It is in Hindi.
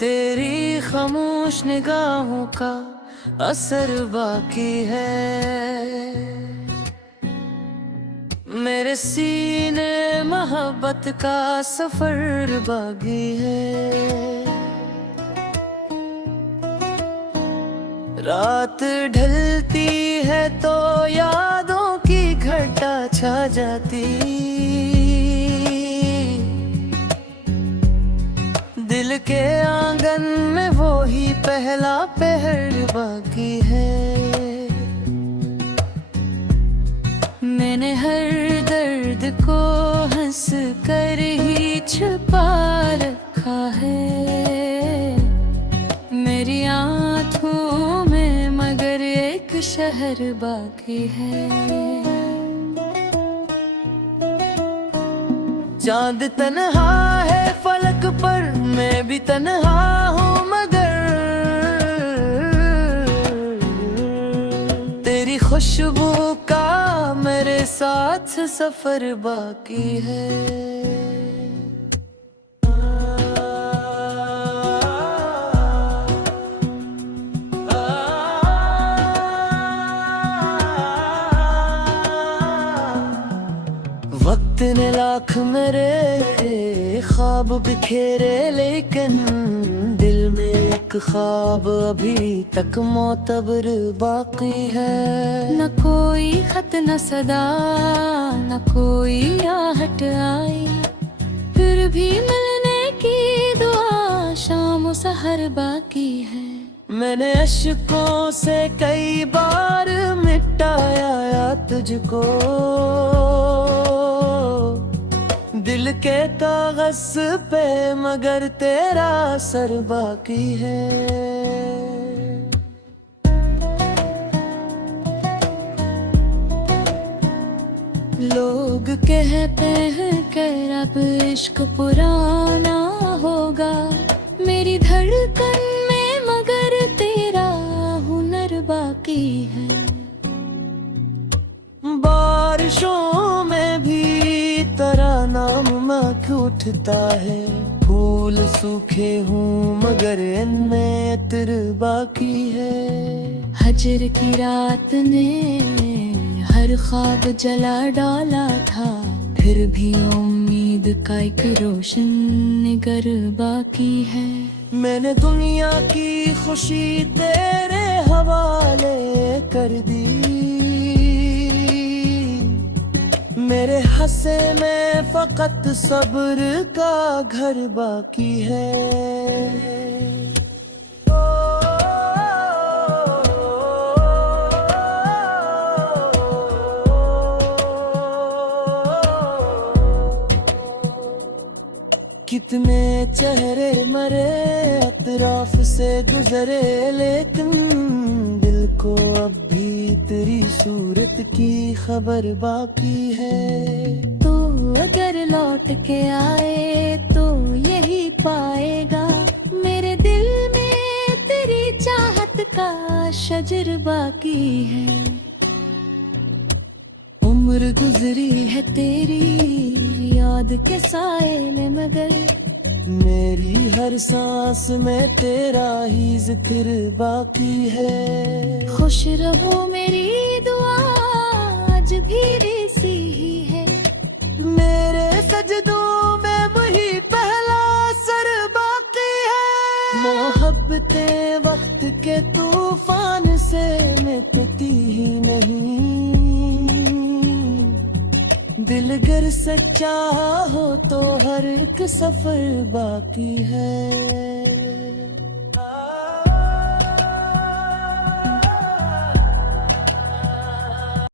तेरी खामोश निगाहों का असर बाकी है, मेरे सीने मोहब्बत का सफर बाकी है। रात ढलती है तो यादों की घटा छा जाती, दिल के आंगन में वो ही पहला पहर बाकी है। मैंने हर दर्द को हंस कर ही छुपा रखा है, मेरी आँखों में मगर एक शहर बाकी है। चांद तन्हा है फलक पर, मैं भी तन्हा हूँ मगर तेरी खुशबू का मेरे साथ सफर बाकी है। वक्त ने लाख मेरे ख्वाब बिखेरे, लेकिन दिल में एक ख्वाब अभी तक मोतबर बाकी है। न कोई खत न सदा, न कोई आहट आई, फिर भी मिलने की दुआ शाम सहर बाकी है। मैंने अश्कों से कई बार मिटाया तुझको, दिल के कागज पे मगर तेरा असर बाकी है। लोग कहते हैं कि अब इश्क पुराना होगा, मेरी धड़कन में मगर तेरा हुनर बाकी है। बारिशों में भी नाम महक उठता है, फूल सूखे हूँ मगर इनमें इत्र बाकी है। हजर की रात ने हर ख्वाब जला डाला था, फिर भी उम्मीद का एक रोशन निगर बाकी है। मैंने दुनिया की खुशी तेरे हवाले कर दी, मेरे हंसे में फकत सब्र का घर बाकी है। कितने चेहरे मरे अतराफ से गुजरे, लेकिन दिल को अब भी तेरी सूरत की खबर बाकी है। तो अगर लौट के आए तो यही पाएगा, मेरे दिल में तेरी चाहत का शजर बाकी है। उम्र गुजरी है तेरी याद के साए में मगर मेरी हर सांस में तेरा ही जिक्र बाकी है। खुश रहो मेरी दुआ आज भी वैसी ही है, मेरे सजदों में वही पहला असर बाकी है। मोहब्बतें वक्त के तूफान से मिटती ही नहीं, दिल गर सच्चा हो तो हर एक सफर बाकी है।